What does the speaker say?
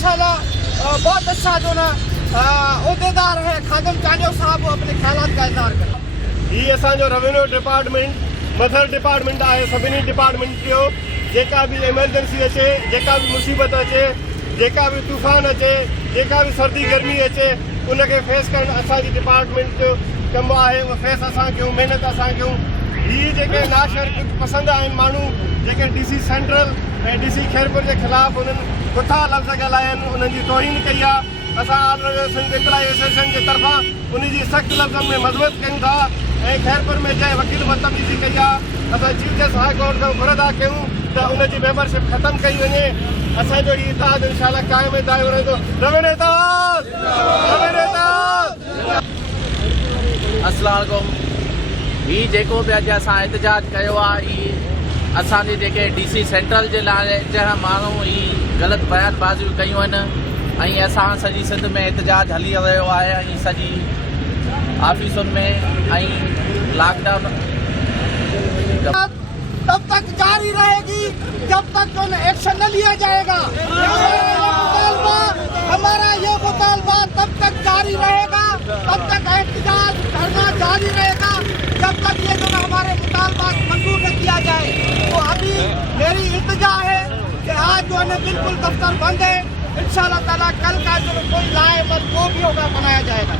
माशाल्लाह बहुत अच्छा जो ना उहदेदार है खादिम चांजो साहब अपने ख्यालात का इज़हार करें। ये असांजो रेवेन्यू डिपार्टमेंट मदर डिपार्टमेंट आहे सभिनी डिपार्टमेंट जो जेका भी इमरजेंसी अचे जेका भी मुसीबत अचे जेका भी तूफ़ान अचे जेका भी सर्दी गर्मी अचे उनके फेस करणु असांजी डिपार्टमेंट जो कमु आहे उहो फेस असां कयूं महिनत असां कयूं। हीअ जेके नाशर कुझु पसंदि आहिनि माण्हू जेके DC सेंट्रल ऐं DC खैरपुर जे ख़िलाफ़ु उन्हनि पुठा लफ़्ज़ ॻाल्हाया आहिनि उन्हनि जी तौहीन कई आहे। असां ऑल सिंध इक़्तिलाई एसोसिएशन जे तरफ़ां उन जी सख़्तु लफ़्ज़नि में मज़बूत कयूं था ऐं खैरपुर में जंहिं वकील बदतमीज़ी कई आहे असां चीफ जस्टिस हाई कोर्ट खां घुरंदा कयूं त उनजी मेंबरशिप ख़तमु कई वञे। असांजो हीउ इतिहाद इंशाअल्लाह क़ाइम ऐं दाइम रहंदो। रवेने इतिहाद रवेने इतिहाद। अस्सलाम वालेकुम। हीउ जेको बि अॼु असां एहतजाज कयो आहे ही असांजे जेके DC सेंट्रल जे लाइ जंहिं माण्हू ही ग़लति बयानबाज़ियूं कयूं आहिनि ऐं असां सॼी सिंध में एहतजाज हली रहियो आहे ऐं सॼी ऑफिसुनि में ऐं लॉकडाउन तब तक जारी रहेगी जब तक कोई एक्शन न लिया जाएगा। हमारा ये मुतालबा तब तक जारी रहेगा तब तक एहतजाज धरना जारी रहेगा जब तक ये जो हमारे मुतालबा मंजूर न किया जाए। तो अभी मेरी इल्तिजा है कि आज जो है बिल्कुल दफ्तर बंद है। इंशाअल्लाह ताला कल का जो कोई लाएमल वो भी होगा बनाया जाएगा।